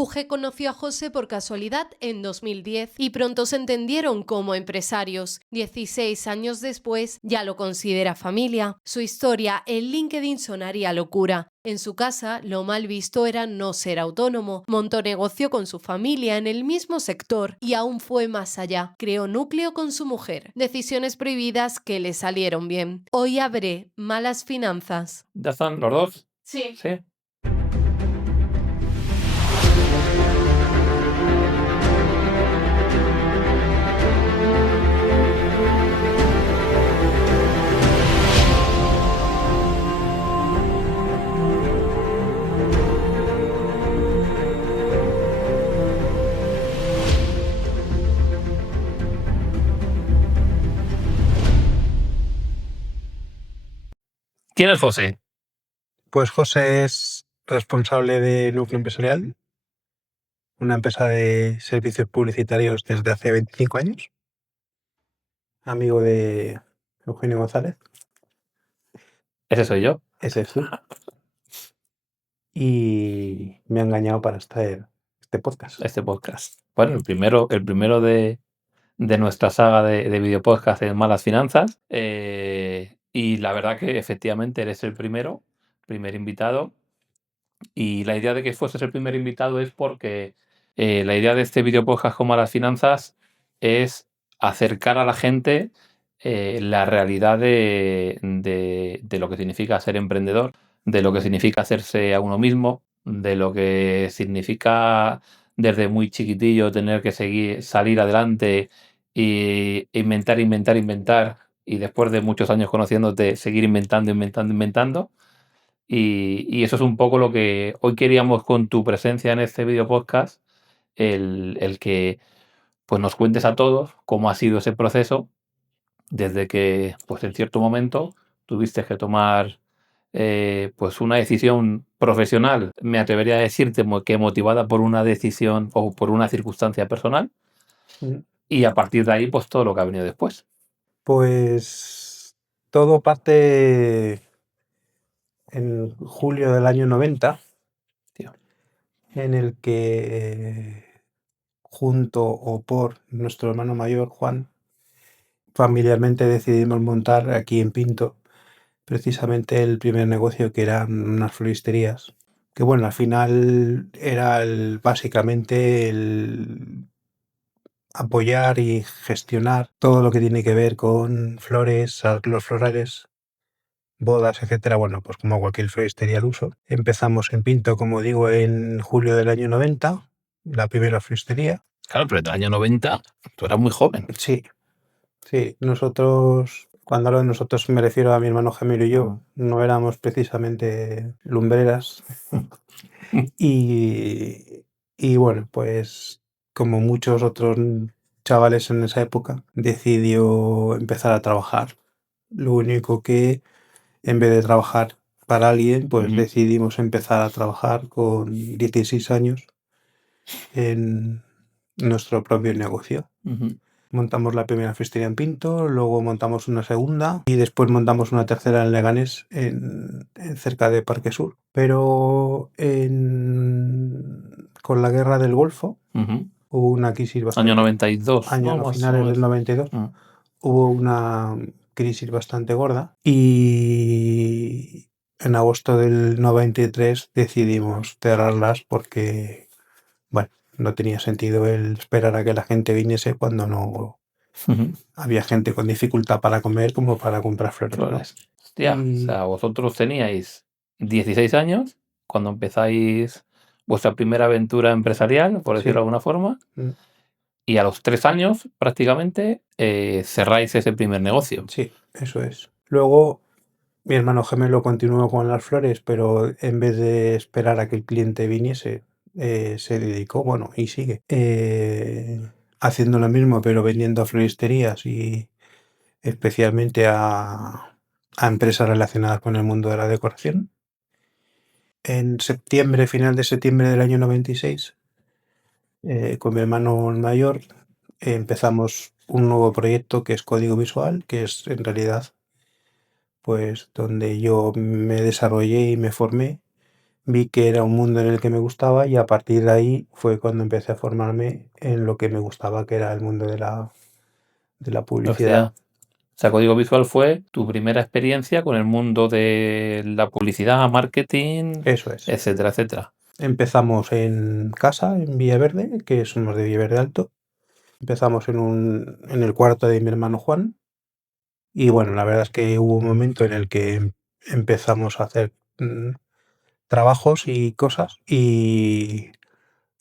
Uge conoció a José por casualidad en 2010 y pronto se entendieron como empresarios. 16 años después ya lo considera familia. Su historia en LinkedIn sonaría locura. En su casa, lo mal visto era no ser autónomo. Montó negocio con su familia en el mismo sector y aún fue más allá. Creó núcleo con su mujer. Decisiones prohibidas que le salieron bien. Hoy abre Malas Finanzas. ¿Ya están los dos? Sí. Sí. ¿Quién es José? Pues José es responsable de Núcleo Empresarial, una empresa de servicios publicitarios desde hace 25 años. Amigo de Eugenio González, Ese soy yo. ese es tú. Y me ha engañado para estar este podcast. Este podcast. Bueno, el primero de nuestra saga de videopodcast en Malas Finanzas. Y la verdad que efectivamente eres el primer invitado. Y la idea de que fueses el primer invitado es porque la idea de este videopodcast con Malas Finanzas es acercar a la gente la realidad de lo que significa ser emprendedor, de lo que significa hacerse a uno mismo, de lo que significa desde muy chiquitillo tener que salir adelante e inventar, y después de muchos años conociéndote seguir inventando. Y eso es un poco lo que hoy queríamos con tu presencia en este video podcast, el que pues nos cuentes a todos cómo ha sido ese proceso desde que pues en cierto momento tuviste que tomar pues una decisión profesional, me atrevería a decirte que motivada por una decisión o por una circunstancia personal, y a partir de ahí pues todo lo que ha venido después. Pues todo parte en julio del año 90, Tío. en el que junto o por nuestro hermano mayor, Juan, familiarmente decidimos montar aquí en Pinto precisamente el primer negocio, que eran unas floristerías, que bueno, al final era básicamente el apoyar y gestionar todo lo que tiene que ver con flores, arreglos florales, bodas, etcétera. Bueno, pues como cualquier floristería al uso. Empezamos en Pinto, como digo, en julio del año 90, la primera floristería. Claro, pero en el año 90 tú eras muy joven. Sí, nosotros, cuando hablo de nosotros me refiero a mi hermano gemelo y yo, no éramos precisamente lumbreras. Y bueno, pues como muchos otros chavales en esa época, decidió empezar a trabajar. Lo único que en vez de trabajar para alguien, pues decidimos empezar a trabajar con 16 años en nuestro propio negocio. Montamos la primera floristería en Pinto, luego montamos una segunda y después montamos una tercera en Leganés, cerca de Parque Sur. Pero con la guerra del Golfo hubo una crisis bastante... Año 92. Años finales del 92. Hubo una crisis bastante gorda y en agosto del 93 decidimos cerrarlas porque, bueno, no tenía sentido el esperar a que la gente viniese cuando no había gente con dificultad para comer como para comprar flores, ¿no? Hostia, o sea, vosotros teníais 16 años cuando empezáis vuestra primera aventura empresarial, por decirlo de alguna forma, y a los 3 años prácticamente cerráis ese primer negocio. Sí, eso es. Luego mi hermano gemelo continuó con las flores, pero en vez de esperar a que el cliente viniese, se dedicó, bueno, y sigue haciendo lo mismo, pero vendiendo a floristerías y especialmente a empresas relacionadas con el mundo de la decoración. En final de septiembre del año 96, con mi hermano mayor, empezamos un nuevo proyecto que es Código Visual, que es en realidad pues donde yo me desarrollé y me formé. vi que era un mundo en el que me gustaba y a partir de ahí fue cuando empecé a formarme en lo que me gustaba, que era el mundo de la publicidad. O sea, Código Visual fue tu primera experiencia con el mundo de la publicidad, marketing, Eso es. etcétera, etcétera. Empezamos en casa, en Villaverde, que somos de Villaverde Alto. Empezamos en el cuarto de mi hermano Juan. Y bueno, la verdad es que hubo un momento en el que empezamos a hacer trabajos y cosas y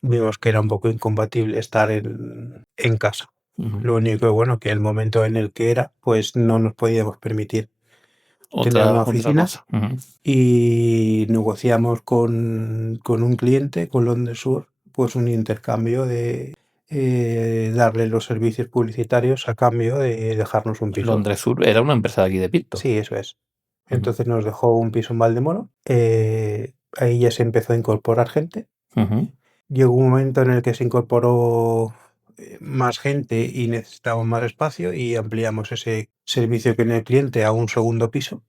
vimos que era un poco incompatible estar en casa. Ujú. Lo único que bueno, que el momento en el que era, pues no nos podíamos permitir tener una Otra oficina cosa. Ujú. y negociamos con un cliente, con Londres Sur, pues un intercambio de darle los servicios publicitarios a cambio de dejarnos un piso. Londres Sur era una empresa de aquí de Pinto. Sí, eso es. Ujú. Entonces nos dejó un piso en Valdemoro. Ahí ya se empezó a incorporar gente. Ujú. Llegó un momento en el que se incorporó más gente y necesitábamos más espacio y ampliamos ese servicio que tiene el cliente a un segundo piso.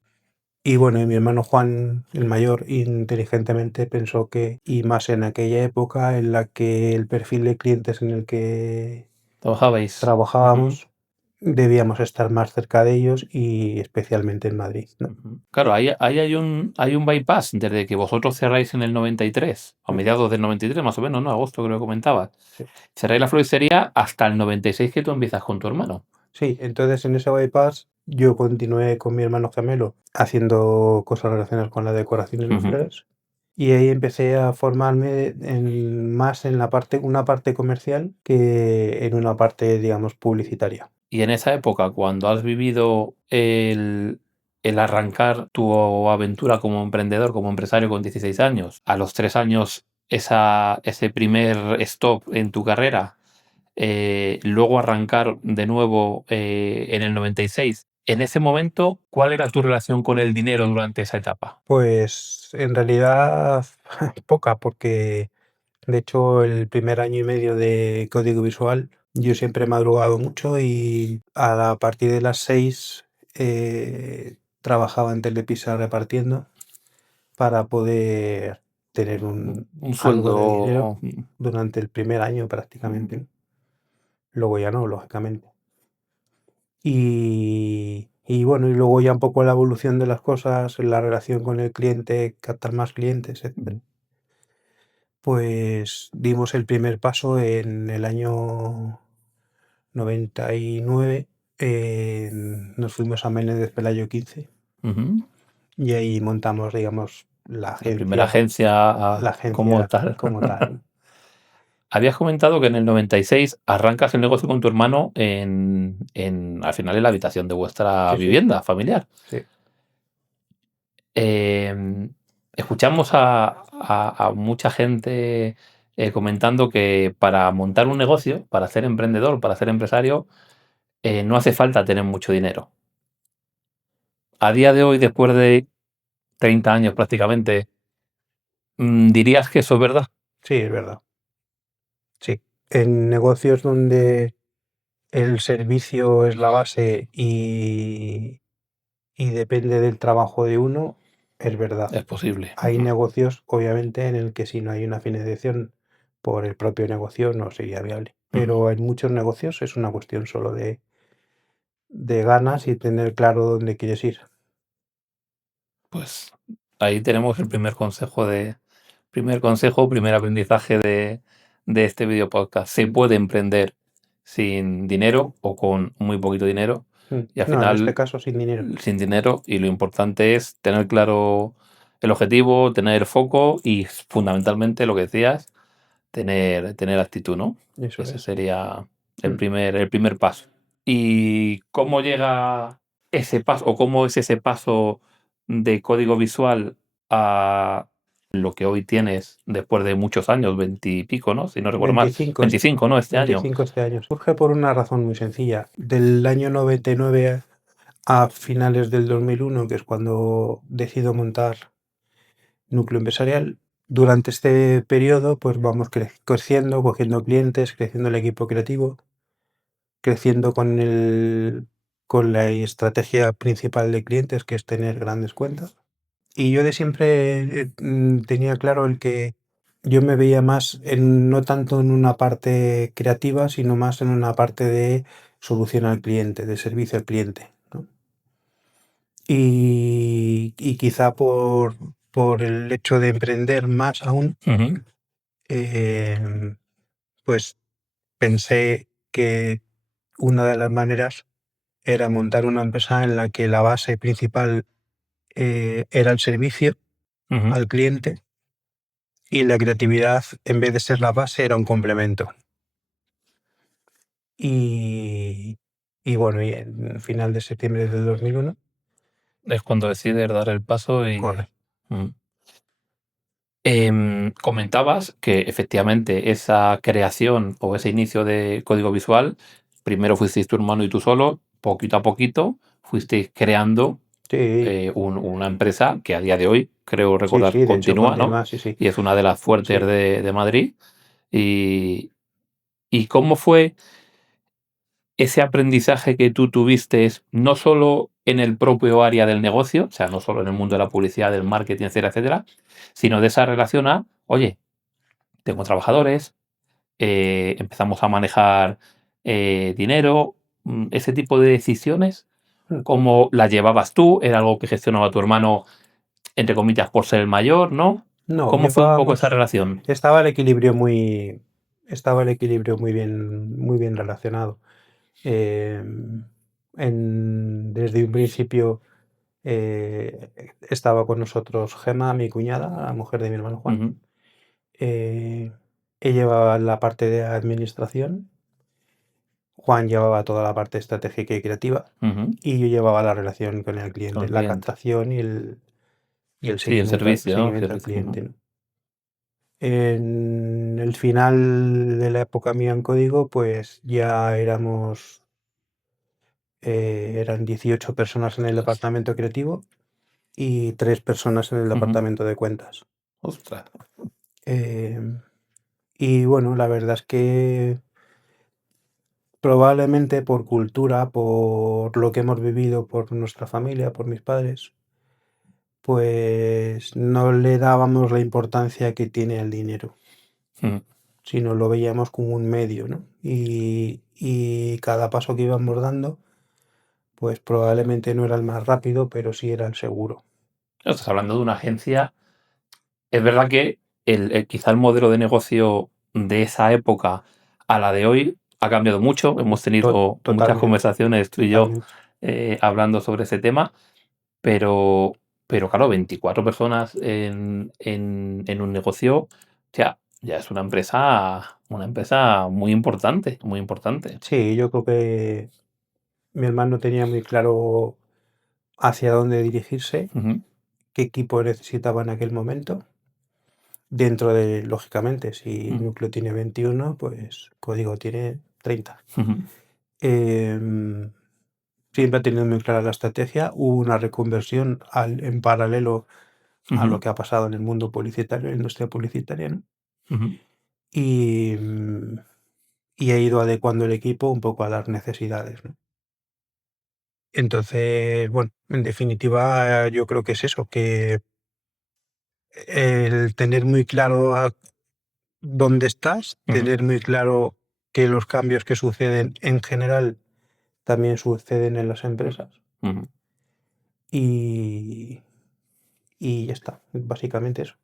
Y bueno, y mi hermano Juan, el mayor, inteligentemente pensó que, y más en aquella época en la que el perfil de clientes en el que ¿Trabajabais? trabajábamos, debíamos estar más cerca de ellos y especialmente en Madrid, ¿no? Ujú. Claro, ahí hay un bypass desde que vosotros cerráis en el 93, a mediados del 93 más o menos, ¿no? Agosto creo que comentabas. Sí. Cerráis la floristería hasta el 96 que tú empiezas con tu hermano. Sí, entonces en ese bypass yo continué con mi hermano gemelo haciendo cosas relacionadas con la decoración y los Ujú. flores. Y ahí empecé a formarme más en una parte comercial que en una parte, digamos, publicitaria. Y en esa época, cuando has vivido el arrancar tu aventura como emprendedor, como empresario con 16 años, a los 3 años ese primer stop en tu carrera, luego arrancar de nuevo en el 96, en ese momento, ¿cuál era tu relación con el dinero durante esa etapa? Pues en realidad poca, porque de hecho el primer año y medio de código visual yo siempre he madrugado mucho y a partir de las 6 trabajaba en Telepisa repartiendo para poder tener Un algo de dinero sueldo. durante el primer año prácticamente. Luego ya no, lógicamente. Y bueno, y luego ya un poco la evolución de las cosas, la relación con el cliente, captar más clientes, etc. Pues dimos el primer paso en el año 99. Nos fuimos a Menéndez Pelayo 15 Ujú. y ahí montamos, digamos, La primera agencia la como agencia tal. como tal. Habías comentado que en el 96 arrancas el negocio con tu hermano al final en la habitación de vuestra Sí, sí, vivienda familiar. sí. Escuchamos a mucha gente comentando que para montar un negocio, para ser emprendedor, para ser empresario, no hace falta tener mucho dinero. A día de hoy, después de 30 años prácticamente, ¿dirías que eso es verdad? Sí, es verdad. Sí. En negocios donde el servicio es la base y depende del trabajo de uno, es verdad. Es posible. Hay negocios, obviamente, en el que si no hay una financiación por el propio negocio no sería viable. Pero en muchos negocios es una cuestión solo de ganas y tener claro dónde quieres ir. Pues ahí tenemos el primer primer aprendizaje de este video podcast. Se puede emprender sin dinero o con muy poquito dinero y al No, en este final caso sin dinero. sin dinero, y lo importante es tener claro el objetivo, tener foco y fundamentalmente lo que decías, tener actitud, ¿no? Eso Ese es. sería el Mm. primer paso. ¿Y cómo llega ese paso o cómo es ese paso de código visual a lo que hoy tienes después de muchos años, 20 y pico, ¿no? Si no recuerdo mal, 25, 25, ¿no? Este año. 25 este año. Surge por una razón muy sencilla. Del año 99 a finales del 2001, que es cuando decido montar Núcleo Empresarial, durante este periodo pues vamos creciendo, cogiendo clientes, creciendo el equipo creativo, creciendo con la estrategia principal de clientes, que es tener grandes cuentas. Y yo de siempre tenía claro el que yo me veía más no tanto en una parte creativa, sino más en una parte de solución al cliente, de servicio al cliente, ¿no? Y quizá por el hecho de emprender más aún, Ujú. eh, pues pensé que una de las maneras era montar una empresa en la que la base principal era el servicio Ujú. al cliente y la creatividad, en vez de ser la base, era un complemento. Y, y bueno, y en final de septiembre del 2001, Es cuando decides dar el paso y... corre. Mm. Comentabas que efectivamente esa creación o ese inicio de código visual, primero fuisteis tu hermano y tú solo, poquito a poquito fuisteis creando Sí, una empresa que a día de hoy, creo sí, recordar, sí, de hecho continúa, ¿no? continúa, sí, sí, Y es una de las fuertes sí. de Madrid. Y, ¿Y cómo fue ese aprendizaje que tú tuviste, no solo en el propio área del negocio, o sea, no solo en el mundo de la publicidad, del marketing, etcétera, etcétera, sino de esa relación a, oye, tengo trabajadores, empezamos a manejar dinero, ese tipo de decisiones, Mm. ¿cómo las llevabas tú? ¿Era algo que gestionaba tu hermano, entre comillas, por ser el mayor, no? No, ¿Cómo fue un poco esa relación? estaba el equilibrio muy bien relacionado. Eh, desde un principio eh, estaba con nosotros Gema, mi cuñada, la mujer de mi hermano Juan. Ujú, Eh, ella llevaba la parte de administración, Juan llevaba toda la parte estratégica y creativa, ujú. y yo llevaba la relación con el Con cliente, el la cliente. captación y el Sí, el servicio, ¿no? seguimiento al Servicio. Ujú, cliente, ¿no? En el final de la época mía en código, pues ya eran 18 personas en el ostras. departamento creativo y 3 personas en el Ujú, departamento de cuentas. ostras. Em, y bueno, la verdad es que probablemente por cultura, por lo que hemos vivido, por nuestra familia, por mis padres, pues no le dábamos la importancia que tiene el dinero, Ujú. sino lo veíamos como un medio, ¿no? Y cada paso que íbamos dando, pues probablemente no era el más rápido, pero sí era el seguro. Estás hablando de una agencia. Es verdad que quizá el modelo de negocio de esa época a la de hoy ha cambiado mucho. Hemos tenido muchas Totalmente, conversaciones tú y yo totalmente. hablando sobre ese tema, pero, pero claro, 24 personas en un negocio, o sea, ya es una empresa muy importante, muy importante. Sí, yo creo que mi hermano tenía muy claro hacia dónde dirigirse, Ujú, qué equipo necesitaba en aquel momento. Dentro de, lógicamente, si ujú, núcleo tiene 21, pues código tiene 30. ujú, Em, siempre ha tenido muy clara la estrategia. Hubo una reconversión en paralelo a lo ujú, que ha pasado en el mundo publicitario, en la industria publicitaria, ¿no? ujú. Y, y he ido adecuando el equipo un poco a las necesidades, ¿no? Entonces, bueno, en definitiva, yo creo que es eso, que el tener muy claro dónde estás, Ujú, tener muy claro que los cambios que suceden en general también suceden en las empresas ujú. y, y ya está, básicamente eso.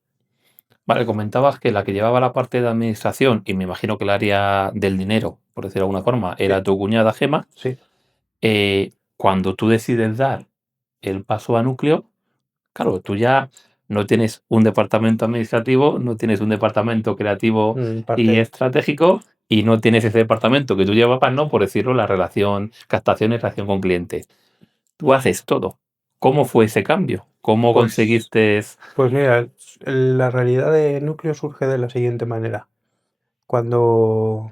Vale, comentabas que la que llevaba la parte de administración, y me imagino que el área del dinero, por decirlo de alguna forma, Sí, era tu cuñada Gema. sí. Cuando tú decides dar el paso a núcleo, claro, tú ya no tienes un departamento administrativo, no tienes un departamento creativo y Parte, estratégico, y no tienes ese departamento que tú llevabas, ¿no? Por decirlo, la relación, captación y relación con clientes. Tú haces todo. ¿Cómo fue ese cambio? ¿Cómo pues, conseguiste? pues mira, la realidad de núcleo surge de la siguiente manera. Cuando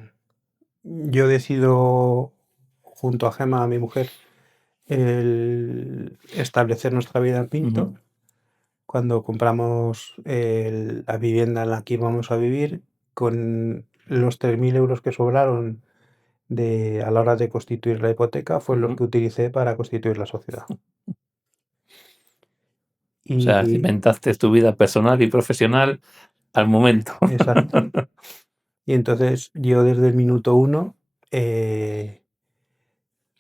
yo decido, junto a Gema, mi mujer, el establecer nuestra vida en Pinto, Ujú, cuando compramos la vivienda en la que íbamos a vivir, con los 3.000 euros que sobraron a la hora de constituir la hipoteca, fue los ujú, que utilicé para constituir la sociedad. O sea, Y cimentaste tu vida personal y profesional al momento. exacto. Y entonces yo desde el minuto 1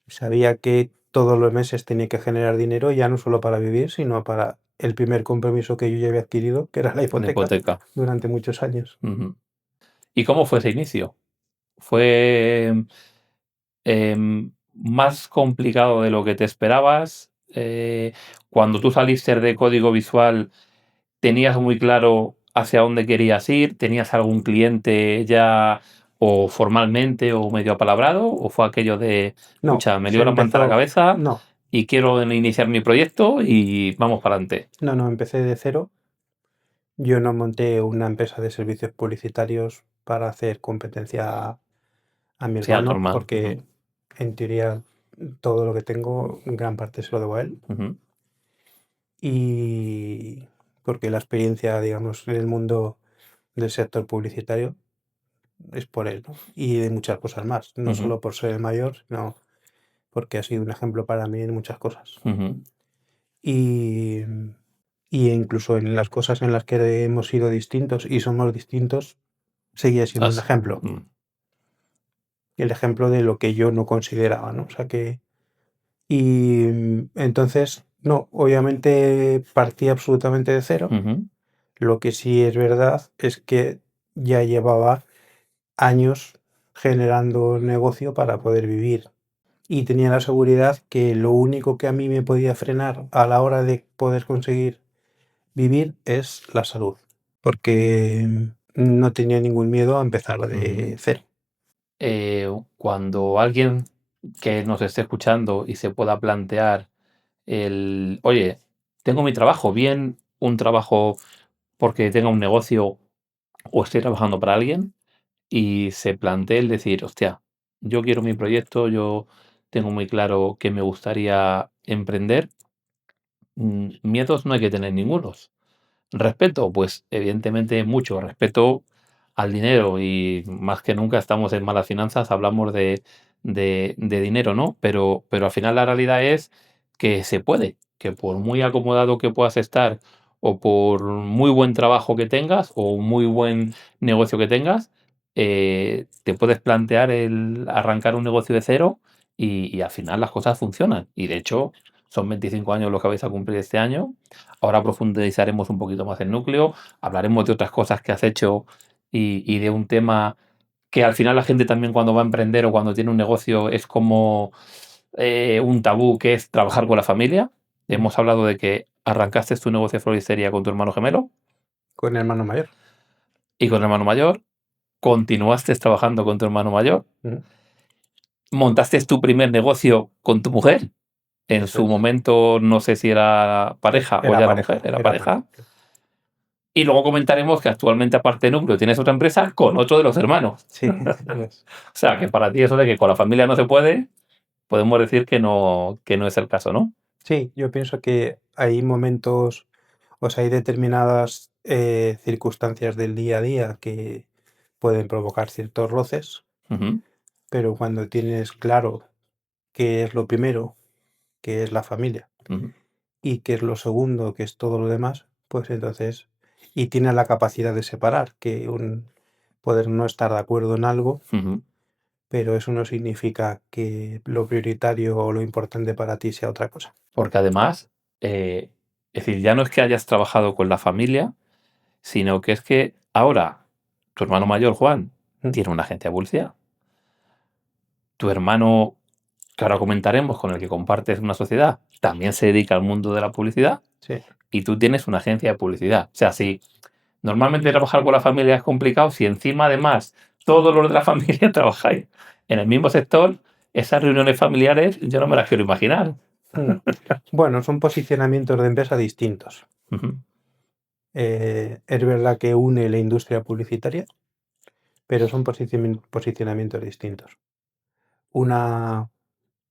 sabía que todos los meses tenía que generar dinero, ya no solo para vivir, sino para el primer compromiso que yo ya había adquirido, que era la Una hipoteca, hipoteca. durante muchos años. Ujú. ¿Y cómo fue ese inicio? ¿Fue más complicado de lo que te esperabas? Cuando tú saliste de código visual, ¿tenías muy claro hacia dónde querías ir? ¿Tenías algún cliente ya o formalmente o medio apalabrado? ¿O fue aquello de, No, escucha, me se dio la manta a la empezó... cabeza No, y quiero iniciar mi proyecto y vamos para adelante? no, empecé de cero. Yo no monté una empresa de servicios publicitarios para hacer competencia a mi Sí, a tu hermano, hermano. porque en teoría todo lo que tengo, gran parte se lo debo a él. Ujú. Y porque la experiencia, digamos, en el mundo del sector publicitario es por él, ¿no? Y de muchas cosas más, no Ujú. solo por ser el mayor, sino porque ha sido un ejemplo para mí en muchas cosas. Ujú. Y, y incluso en las cosas en las que hemos sido distintos y somos distintos, seguía siendo un Así. ejemplo. Mm. El ejemplo de lo que yo no consideraba, ¿no? O sea que... Y entonces, no, obviamente partí absolutamente de cero. Ujú. Lo que sí es verdad es que ya llevaba años generando negocio para poder vivir. Y tenía la seguridad que lo único que a mí me podía frenar a la hora de poder conseguir vivir es la salud. Porque no tenía ningún miedo a empezar de cero. Cuando alguien que nos esté escuchando y se pueda plantear oye, tengo mi trabajo, bien un trabajo porque tenga un negocio o estoy trabajando para alguien y se plantee el decir, hostia, yo quiero mi proyecto, yo tengo muy claro que me gustaría emprender, miedos no hay que tener ningunos. Respeto, pues evidentemente mucho. Respeto al dinero y más que nunca estamos en malas finanzas, hablamos de dinero, ¿no? Pero al final la realidad es que se puede, que por muy acomodado que puedas estar o por muy buen trabajo que tengas o un muy buen negocio que tengas, te puedes plantear el arrancar un negocio de cero y al final las cosas funcionan. Y de hecho, son 25 años los que vais a cumplir este año. Ahora profundizaremos un poquito más el núcleo, hablaremos de otras cosas que has hecho y de un tema que al final la gente también cuando va a emprender o cuando tiene un negocio es como un tabú, que es trabajar con la familia. Hemos hablado de que arrancaste tu negocio de floristería con tu hermano gemelo Con el hermano mayor. y con el hermano mayor. Continuaste trabajando con tu hermano mayor. Ujú. Montaste tu primer negocio con tu mujer. En Eso su es. momento no sé si era pareja o Era ya era pareja. mujer, era Era pareja. pareja. Y luego comentaremos que actualmente, aparte de Núcleo, tienes otra empresa con otro de los hermanos. Sí, eso es. O sea, que para ti eso de que con la familia no se puede, podemos decir que no es el caso, ¿no? Sí, yo pienso que hay momentos, o sea, hay determinadas circunstancias del día a día que pueden provocar ciertos roces, Ujú. pero cuando tienes claro qué es lo primero, que es la familia, Ujú. y qué es lo segundo, que es todo lo demás, pues entonces, y tienes la capacidad de separar, que poder no estar de acuerdo en algo, Ujú. pero eso no significa que lo prioritario o lo importante para ti sea otra cosa. Porque además, es decir, ya no es que hayas trabajado con la familia, sino que es que ahora tu hermano mayor, Juan, Mm. tiene una agencia de publicidad. Tu hermano, que ahora comentaremos, con el que compartes una sociedad, también se dedica al mundo de la publicidad Sí. y tú tienes una agencia de publicidad. O sea, si normalmente trabajar con la familia es complicado, si encima además todos los de la familia trabajáis en el mismo sector, esas reuniones familiares yo no me las quiero imaginar. Mm. Bueno, son posicionamientos de empresa distintos. Ujú. Es verdad que une la industria publicitaria, pero son posicionamientos distintos. Una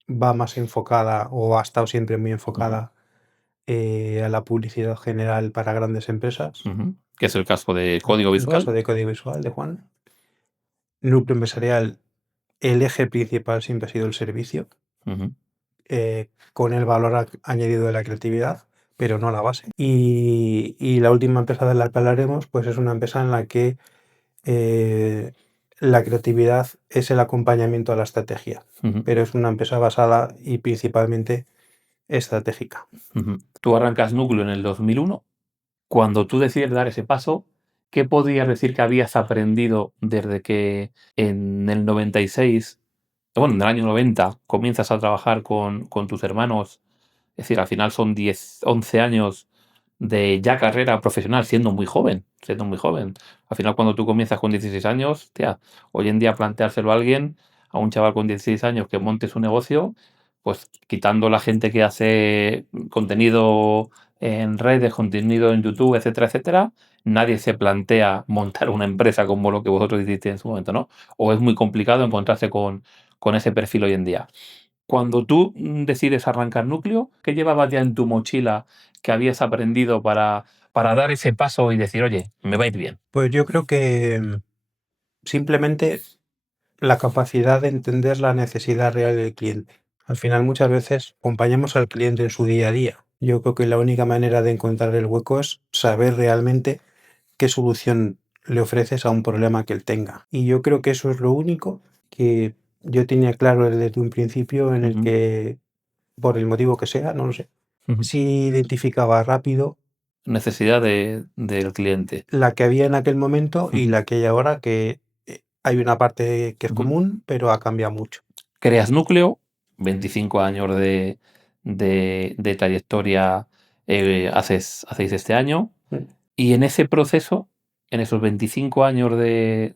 va más enfocada o ha estado siempre muy enfocada a la publicidad general para grandes empresas. Ujú. Que es el caso de Código En caso Visual. de Código Visual de Juan, núcleo empresarial, el eje principal siempre ha sido el servicio, Ujú. con el valor añadido de la creatividad, pero no la base. Y la última empresa de la que hablaremos, pues es una empresa en la que la creatividad es el acompañamiento a la estrategia, Ujú, pero es una empresa basada y principalmente estratégica. ujú. Tú arrancas Núcleo en el 2001. Cuando tú decides dar ese paso, ¿qué podrías decir que habías aprendido desde que en el 96, bueno, en el año 90, comienzas a trabajar con tus hermanos? Es decir, al final son 10, 11 años de ya carrera profesional, siendo muy joven, siendo muy joven. Al final, cuando tú comienzas con 16 años, tía, hoy en día planteárselo a alguien, a un chaval con 16 años que monte su negocio, pues quitando la gente que hace contenido en redes, contenido en YouTube, etcétera, etcétera, nadie se plantea montar una empresa como lo que vosotros hiciste en su momento, ¿no? O es muy complicado encontrarse con ese perfil hoy en día. Cuando tú decides arrancar Núcleo, ¿qué llevabas ya en tu mochila que habías aprendido para dar ese paso y decir, oye, me va a ir bien? Pues yo creo que simplemente la capacidad de entender la necesidad real del cliente. Al final muchas veces acompañamos al cliente en su día a día. Yo creo que la única manera de encontrar el hueco es saber realmente qué solución le ofreces a un problema que él tenga. Y yo creo que eso es lo único que yo tenía claro desde un principio en el Ujú, que, por el motivo que sea, no lo sé, ujú. sí identificaba rápido Necesidad del cliente. la que había en aquel momento y Ujú, la que hay ahora, que hay una parte que es ujú. común, pero ha cambiado mucho. Creas Núcleo, 25 años de trayectoria hacéis este año, Mm. y en ese proceso, en esos 25 años de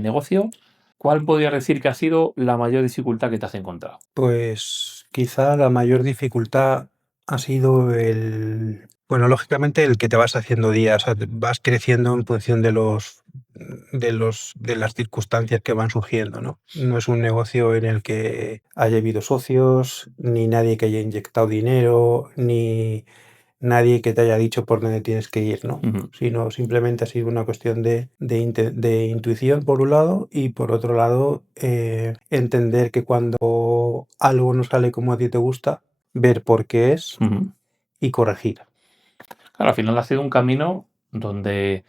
negocio, ¿cuál podrías decir que ha sido la mayor dificultad que te has encontrado? Pues quizá la mayor dificultad ha sido bueno, lógicamente el que te vas haciendo día, o sea, vas creciendo en función de las circunstancias que van surgiendo, ¿no? No es un negocio en el que haya habido socios, ni nadie que haya inyectado dinero, ni nadie que te haya dicho por dónde tienes que ir, ¿no? Ujú, Sino simplemente ha sido una cuestión de intuición por un lado y por otro lado entender que cuando algo no sale como a ti te gusta, ver por qué es ujú. y corregir. Claro, al final ha sido un camino donde,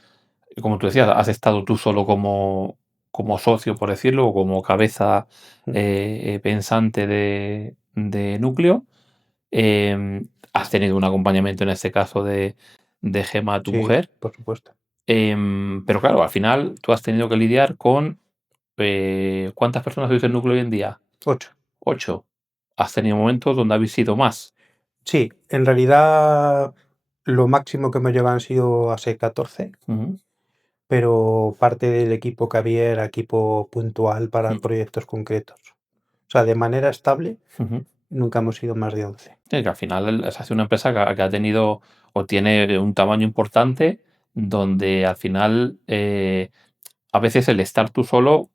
como tú decías, has estado tú solo como socio, por decirlo, o como cabeza Mm. pensante de Núcleo. Has tenido un acompañamiento en este caso de Gema, tu Sí, mujer. por supuesto. Pero claro, al final tú has tenido que lidiar con ¿cuántas personas sois en Núcleo hoy en día? 8. 8. Has tenido momentos donde habéis sido más. Sí, en realidad lo máximo que hemos llegado han sido a ser 14, Ujú, pero parte del equipo que había era equipo puntual para ujú, proyectos concretos. O sea, de manera estable ujú. nunca hemos sido más de 11. Sí, que al final ha sido una empresa que ha tenido o tiene un tamaño importante donde al final a veces el estar tú solo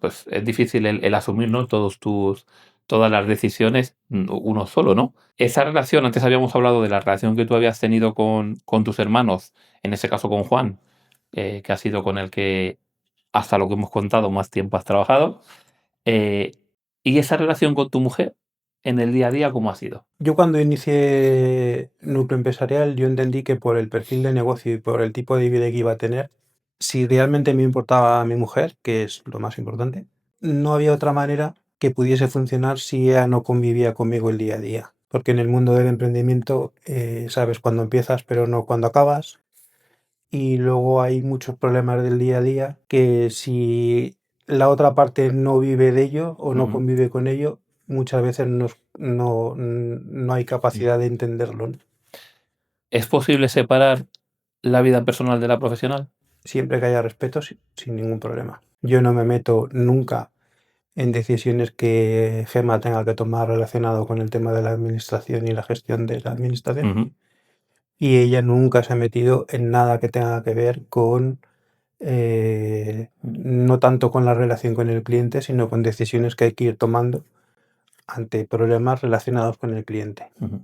pues es difícil el asumir, ¿no? Todas las decisiones uno solo, ¿no? Esa relación, antes habíamos hablado de la relación que tú habías tenido con tus hermanos, en ese caso con Juan, que ha sido con el que hasta lo que hemos contado más tiempo has trabajado. eh, y esa relación con tu mujer en el día a día, ¿cómo ha sido? Yo cuando inicié Núcleo Empresarial, yo entendí que por el perfil de negocio y por el tipo de vida que iba a tener, si realmente me importaba a mi mujer, que es lo más importante, no había otra manera que pudiese funcionar si ella no convivía conmigo el día a día. Porque en el mundo del emprendimiento sabes cuándo empiezas, pero no cuándo acabas. Y luego hay muchos problemas del día a día que si la otra parte no vive de ello o no Ujú. convive con ello, muchas veces no hay capacidad de entenderlo, ¿no? ¿Es posible separar la vida personal de la profesional? Siempre que haya respeto, sin ningún problema. Yo no me meto nunca en decisiones que Gema tenga que tomar relacionado con el tema de la administración y la gestión de la administración. Ujú. Y ella nunca se ha metido en nada que tenga que ver con no tanto con la relación con el cliente, sino con decisiones que hay que ir tomando ante problemas relacionados con el cliente. Ujú.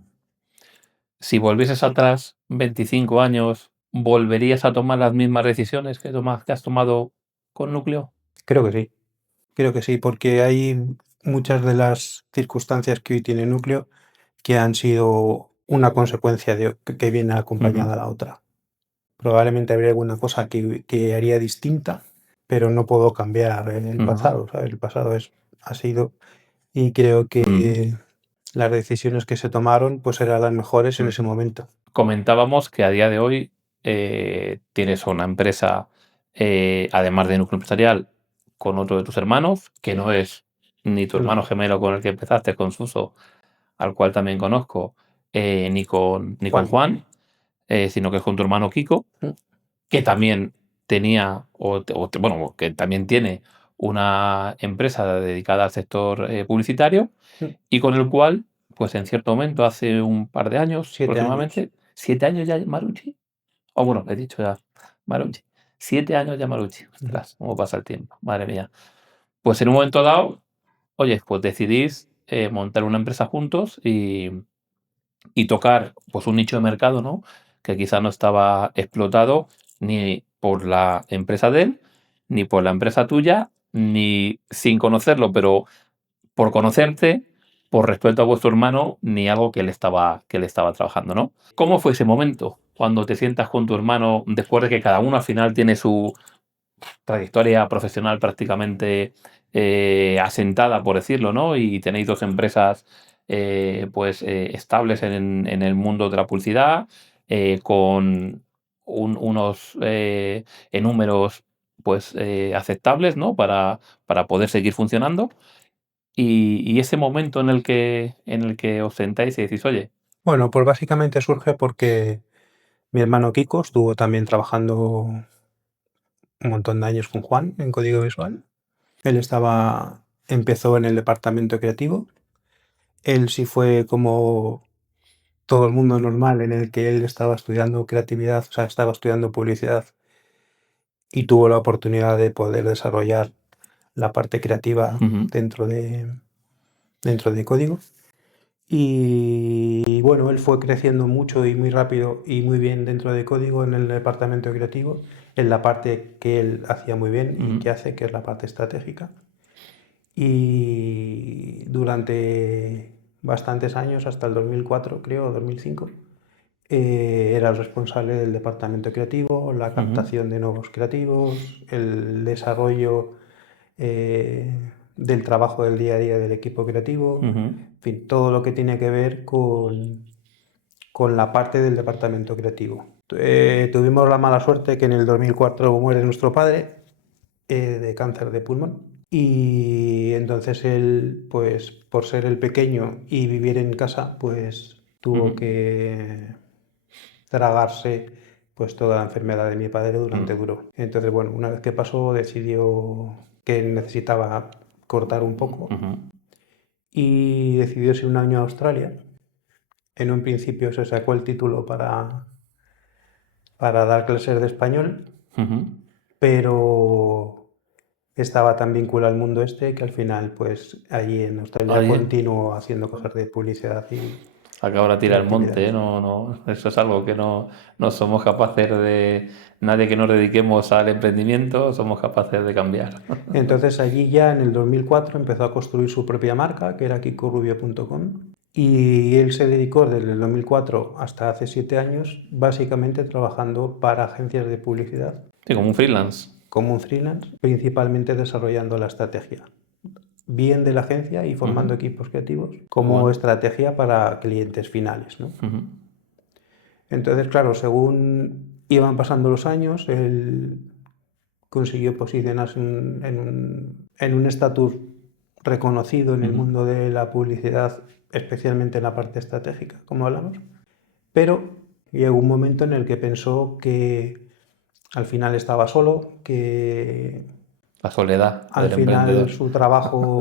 Si volvieses atrás 25 años, ¿volverías a tomar las mismas decisiones que has tomado con Núcleo? Creo que sí, porque hay muchas de las circunstancias que hoy tiene Núcleo que han sido una consecuencia que viene acompañada a la otra. Probablemente habría alguna cosa que haría distinta, pero no puedo cambiar el pasado, ¿sabes? El pasado ha sido, y creo que las decisiones que se tomaron pues eran las mejores en ese momento. Comentábamos que a día de hoy tienes una empresa, además de núcleo empresarial, con otro de tus hermanos, que no es ni tu hermano gemelo con el que empezaste, con Suso, al cual también conozco, ni con Juan, sino que es con tu hermano Kiko, que también tenía, bueno, que también tiene una empresa dedicada al sector publicitario y con el cual, pues en cierto momento, hace un par de años 7 aproximadamente, 7 años ya Marucci, o bueno, he dicho ya Marucci, 7 años ya Marucci, ostras, cómo pasa el tiempo, madre mía. Pues en un momento dado, oye, pues decidís montar una empresa juntos y tocar pues un nicho de mercado, ¿no? Que quizá no estaba explotado ni por la empresa de él, ni por la empresa tuya, ni sin conocerlo, pero por conocerte, por respeto a vuestro hermano, ni algo que él estaba trabajando, ¿no? ¿Cómo fue ese momento cuando te sientas con tu hermano después de que cada uno al final tiene su trayectoria profesional prácticamente asentada, por decirlo, ¿no? Y tenéis dos empresas estables en el mundo de la publicidad, con unos números pues aceptables, ¿no? Para poder seguir funcionando. Y ese momento en el que os sentáis y decís, oye, Bueno, pues básicamente surge porque mi hermano Kiko estuvo también trabajando un montón de años con Juan en código visual. Él empezó en el departamento creativo. Él sí fue como todo el mundo normal, en el que él estaba estudiando creatividad, o sea, estaba estudiando publicidad y tuvo la oportunidad de poder desarrollar la parte creativa dentro de código. Y bueno, él fue creciendo mucho y muy rápido y muy bien dentro de código en el departamento creativo, en la parte que él hacía muy bien y que hace, que es la parte estratégica. Y durante bastantes años, hasta el 2004 creo, o 2005, era el responsable del departamento creativo, la captación de nuevos creativos, el desarrollo del trabajo del día a día del equipo creativo, en fin, todo lo que tiene que ver con la parte del departamento creativo. Tuvimos la mala suerte que en el 2004 muere nuestro padre de cáncer de pulmón. Y entonces él, pues por ser el pequeño y vivir en casa, pues tuvo que tragarse pues toda la enfermedad de mi padre durante duro. Entonces, bueno, una vez que pasó, decidió que necesitaba cortar un poco y decidió irse un año a Australia. En un principio se sacó el título para dar clases de español, pero estaba tan vinculado al mundo que al final, pues allí en Australia continuó haciendo cosas de publicidad y acaba de tirar el monte, ¿eh? No, eso es algo que no somos capaces de, nadie que nos dediquemos al emprendimiento, somos capaces de cambiar. Entonces allí ya en el 2004 empezó a construir su propia marca, que era kikorubio.com, y él se dedicó desde el 2004 hasta hace 7 años básicamente trabajando para agencias de publicidad. Sí, como un freelance. Como un freelance, principalmente desarrollando la estrategia, bien de la agencia y formando equipos creativos, como estrategia para clientes finales, ¿no? Entonces, claro, según iban pasando los años, él consiguió posicionarse en un estatus reconocido en el mundo de la publicidad, especialmente en la parte estratégica, como hablamos, pero llegó un momento en el que pensó que al final estaba solo, que la soledad al final su trabajo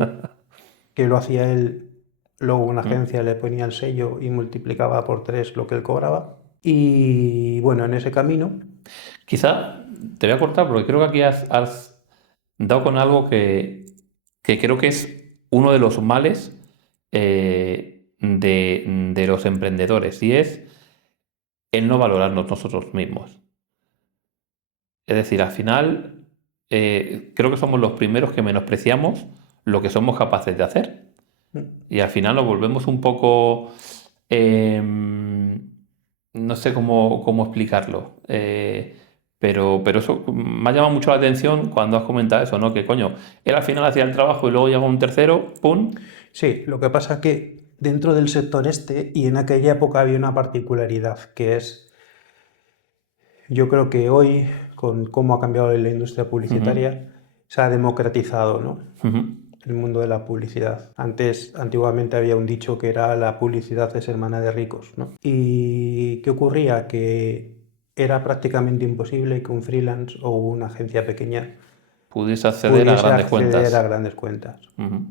que lo hacía él, luego una agencia le ponía el sello y multiplicaba por 3 lo que él cobraba. Y bueno, en ese camino... Quizá te voy a cortar porque creo que aquí has dado con algo que creo que es uno de los males de los emprendedores, y es el no valorarnos nosotros mismos. Es decir, al final creo que somos los primeros que menospreciamos lo que somos capaces de hacer. Y al final nos volvemos un poco No sé cómo explicarlo. Pero eso me ha llamado mucho la atención cuando has comentado eso, ¿no? Que coño, él al final hacía el trabajo y luego llegó un tercero, ¡pum! Sí, lo que pasa es que dentro del sector y en aquella época había una particularidad, que es, yo creo que hoy, con cómo ha cambiado la industria publicitaria, se ha democratizado, ¿no? El mundo de la publicidad. Antiguamente había un dicho que era la publicidad es hermana de ricos, ¿no? ¿Y qué ocurría? Que era prácticamente imposible que un freelance o una agencia pequeña Pudiese acceder a pudiese grandes acceder a cuentas. grandes cuentas. Ujú.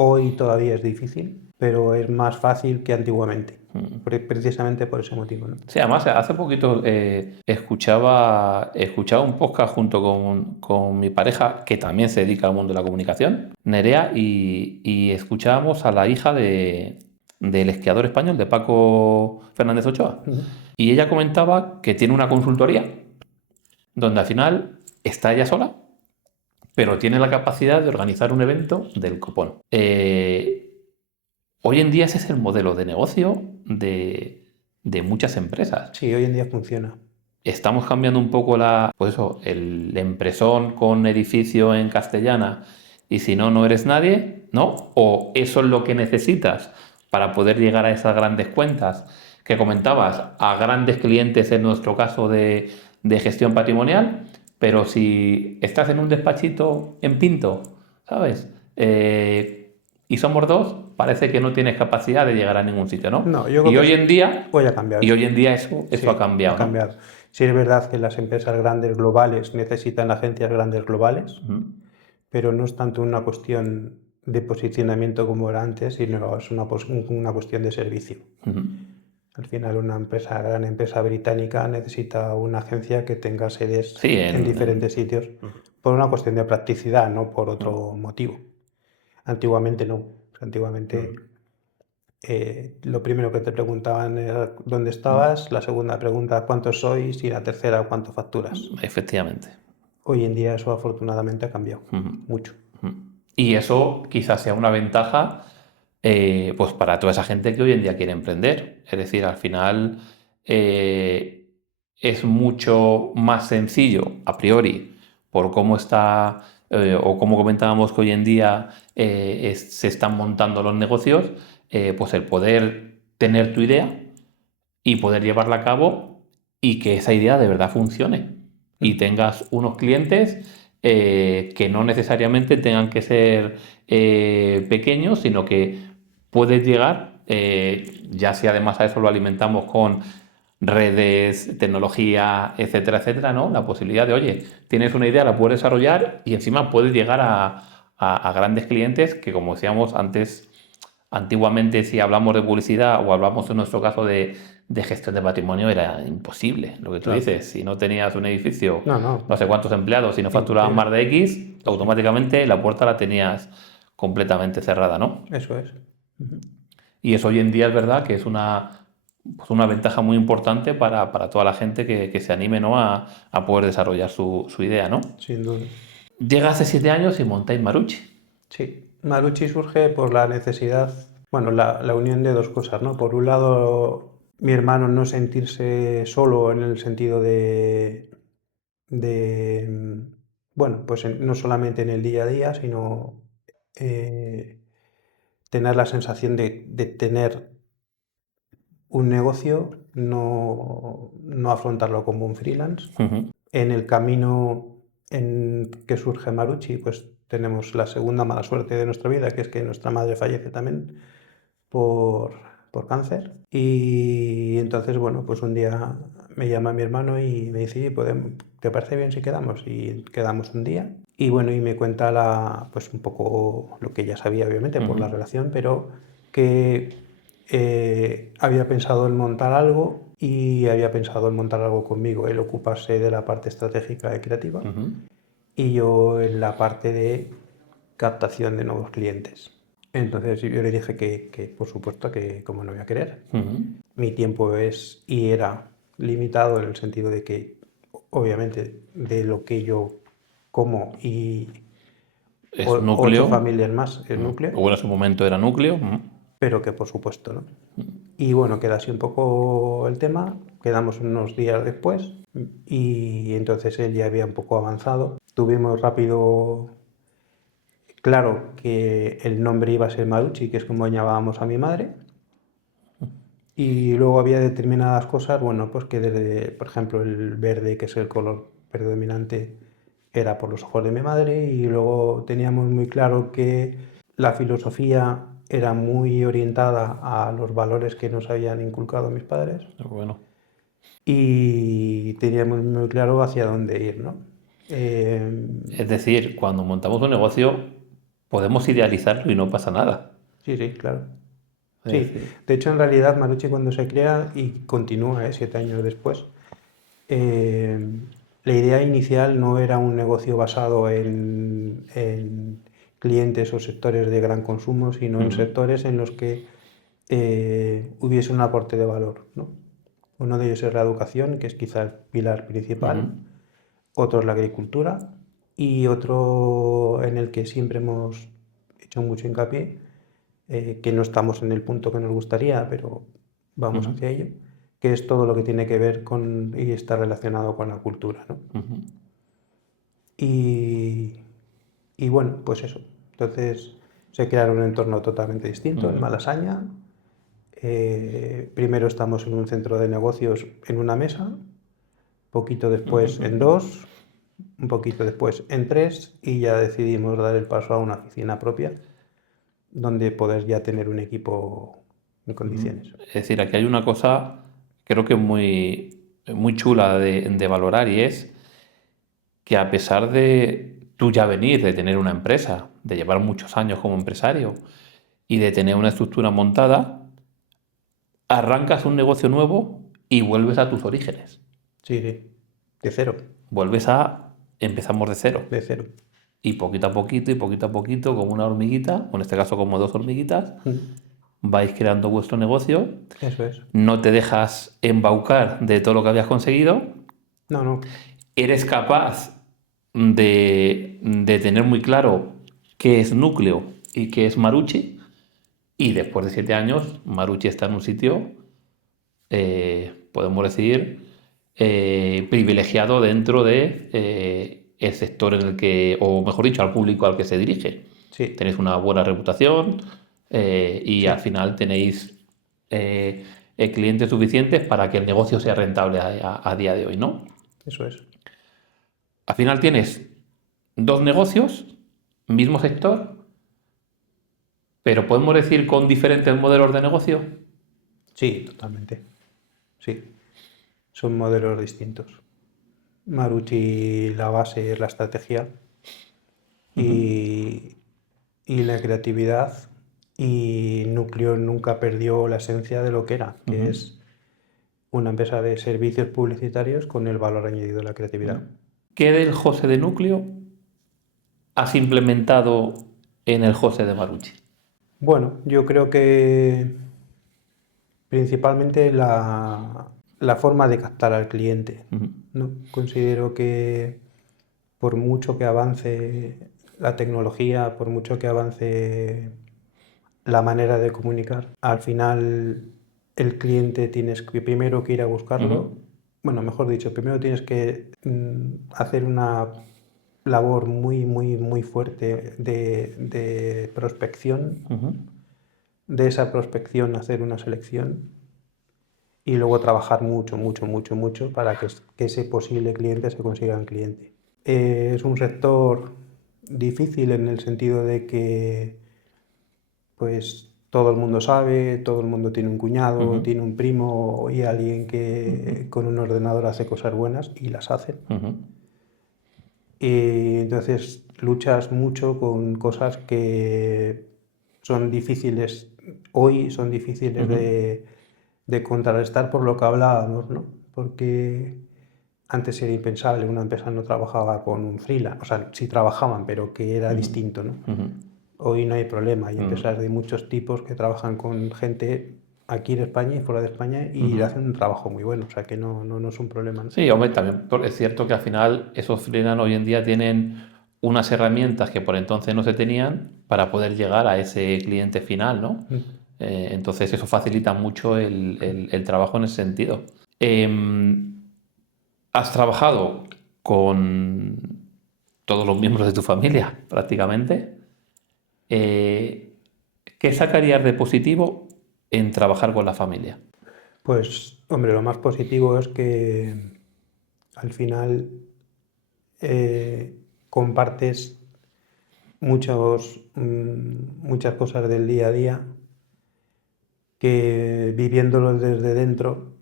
Hoy todavía es difícil, pero es más fácil que antiguamente, precisamente por ese motivo, ¿no? Sí, además, hace poquito escuchaba un podcast junto con mi pareja, que también se dedica al mundo de la comunicación, Nerea, y escuchábamos a la hija del esquiador español, de Paco Fernández Ochoa. Y ella comentaba que tiene una consultoría, donde al final está ella sola, pero tiene la capacidad de organizar un evento del copón. Hoy en día ese es el modelo de negocio de muchas empresas. Sí, hoy en día funciona. Estamos cambiando un poco el empresón con edificio en castellana y si no, no eres nadie, ¿no? O eso es lo que necesitas para poder llegar a esas grandes cuentas que comentabas, a grandes clientes en nuestro caso de gestión patrimonial, pero si estás en un despachito en Pinto, ¿sabes? Y somos dos, parece que no tienes capacidad de llegar a ningún sitio, ¿no? No, yo Y creo hoy que en día, hoy ha cambiado y eso. hoy en día eso Sí, ha cambiado, ha cambiado. Sí, es verdad que las empresas grandes globales necesitan agencias grandes globales, ¿no? pero no es tanto una cuestión de posicionamiento como era antes, sino es una cuestión de servicio. Ujú. Al final, una gran empresa británica necesita una agencia que tenga sedes Sí, en diferentes sitios por una cuestión de practicidad, no por otro motivo. Antiguamente no. Antiguamente lo primero que te preguntaban era dónde estabas, la segunda pregunta cuántos sois y la tercera cuánto facturas. efectivamente. Hoy en día eso afortunadamente ha cambiado mucho. Y eso quizás sea una ventaja pues para toda esa gente que hoy en día quiere emprender. Es decir, al final es mucho más sencillo a priori por cómo está o como comentábamos que hoy en día se están montando los negocios, pues el poder tener tu idea y poder llevarla a cabo y que esa idea de verdad funcione y tengas unos clientes que no necesariamente tengan que ser pequeños, sino que puedes llegar, ya si además a eso lo alimentamos con redes, tecnología, etcétera, etcétera, ¿no? La posibilidad de, oye, tienes una idea, la puedes desarrollar y encima puedes llegar a grandes clientes que, como decíamos antes, antiguamente si hablamos de publicidad o hablamos en nuestro caso de gestión de patrimonio era imposible, lo que tú Claro. dices. Si no tenías un edificio, No. no sé cuántos empleados, si no facturaban más de X, automáticamente la puerta la tenías completamente cerrada, ¿no? Eso es. Y eso hoy en día es verdad que es pues una ventaja muy importante para toda la gente que se anime, ¿no? a poder desarrollar su idea, ¿no? Sin duda. Llega hace 7 años y montáis Marucci. Sí. Marucci surge por la necesidad, bueno, la unión de dos cosas, ¿no? Por un lado, mi hermano no sentirse solo en el sentido bueno, pues no solamente en el día a día, sino tener la sensación de tener un negocio, no afrontarlo como un freelance. En el camino en que surge Marucci, pues tenemos la segunda mala suerte de nuestra vida, que es que nuestra madre fallece también por cáncer. Y entonces, bueno, pues un día me llama mi hermano y me dice, ¿te parece bien si quedamos? Y quedamos un día. Y bueno, y me cuenta pues un poco lo que ya sabía, obviamente, por la relación, pero que había pensado en montar algo y había pensado en montar algo conmigo, él ocuparse de la parte estratégica y creativa y yo en la parte de captación de nuevos clientes. Entonces yo le dije que por supuesto que como no voy a querer. Mi tiempo es y era limitado en el sentido de que obviamente de lo que yo como y Es 8 núcleo. familias más el núcleo, O en ese momento era núcleo. pero que por supuesto, ¿no? Y bueno, queda así un poco el tema. Quedamos unos días después y entonces él ya había un poco avanzado. Tuvimos rápido claro que el nombre iba a ser Marucci, que es como llamábamos a mi madre. Y luego había determinadas cosas, bueno, pues que desde, por ejemplo, el verde, que es el color predominante, era por los ojos de mi madre. Y luego teníamos muy claro que la filosofía era muy orientada a los valores que nos habían inculcado mis padres. Bueno, Y teníamos muy claro hacia dónde ir, ¿no? es decir, cuando montamos un negocio podemos idealizarlo y no pasa nada. Sí, sí, claro. Es Sí, decir, de hecho en realidad Marucci cuando se crea y continúa 7 años después, eh, la idea inicial no era un negocio basado en clientes o sectores de gran consumo, sino en sectores en los que hubiese un aporte de valor, ¿no? Uno de ellos es la educación, que es quizá el pilar principal, otro es la agricultura y otro en el que siempre hemos hecho mucho hincapié, que no estamos en el punto que nos gustaría, pero vamos hacia ello, que es todo lo que tiene que ver con y está relacionado con la cultura, ¿no? Y bueno, pues eso. Entonces se crearon un entorno totalmente distinto en Malasaña. Primero estamos en un centro de negocios en una mesa, poquito después en dos, un poquito después en tres y ya decidimos dar el paso a una oficina propia donde poder ya tener un equipo en condiciones. es decir, aquí hay una cosa creo que muy chula de valorar y es que a pesar de tú ya venir, de tener una empresa, de llevar muchos años como empresario y de tener una estructura montada, arrancas un negocio nuevo y vuelves a tus orígenes. Sí, sí, de cero, Empezamos de cero. de cero. Y poquito a poquito, como una hormiguita, o en este caso como dos hormiguitas, vais creando vuestro negocio. Eso es. No te dejas embaucar de todo lo que habías conseguido. No, no, Eres capaz de tener muy claro qué es Núcleo y qué es Marucci. Y después de 7 años, Marucci está en un sitio, podemos decir, privilegiado dentro de el sector en el que, o mejor dicho, al público al que se dirige. sí, Tenéis una buena reputación y Sí. al final tenéis clientes suficientes para que el negocio sea rentable a día de hoy, ¿no? eso es. Al final tienes 2 negocios, mismo sector, pero podemos decir con diferentes modelos de negocio. Sí, totalmente. Sí, son modelos distintos. Marucci, la base es la estrategia y la creatividad, y Núcleo nunca perdió la esencia de lo que era, que es una empresa de servicios publicitarios con el valor añadido de la creatividad. ¿Qué del José de Núcleo has implementado en el José de Marucci? Bueno, yo creo que principalmente la forma de captar al cliente, ¿no? Considero que por mucho que avance la tecnología, por mucho que avance la manera de comunicar, al final el cliente tienes que primero que ir a buscarlo. Bueno, mejor dicho, primero tienes que hacer una labor muy, muy, muy fuerte de prospección. De esa prospección hacer una selección y luego trabajar mucho, mucho, mucho, mucho para que ese posible cliente se consiga un cliente. Es un sector difícil en el sentido de que pues todo el mundo sabe, todo el mundo tiene un cuñado, tiene un primo y alguien que con un ordenador hace cosas buenas y las hace. Y entonces luchas mucho con cosas que son difíciles hoy, son difíciles de contrarrestar por lo que hablábamos, ¿no? Porque antes era impensable, una empresa no trabajaba con un freelance, o sea, sí trabajaban, pero que era distinto, ¿no? Hoy no hay problema, hay empresas de muchos tipos que trabajan con gente aquí en España y fuera de España y hacen un trabajo muy bueno, o sea que no es un problema, ¿no? Sí, hombre, también es cierto que al final esos freelance hoy en día tienen unas herramientas que por entonces no se tenían para poder llegar a ese cliente final, ¿no? Entonces eso facilita mucho el trabajo en ese sentido. ¿Has trabajado con todos los miembros de tu familia prácticamente? ¿Qué sacarías de positivo en trabajar con la familia? Pues, hombre, lo más positivo es que al final compartes muchas cosas del día a día que viviéndolo desde dentro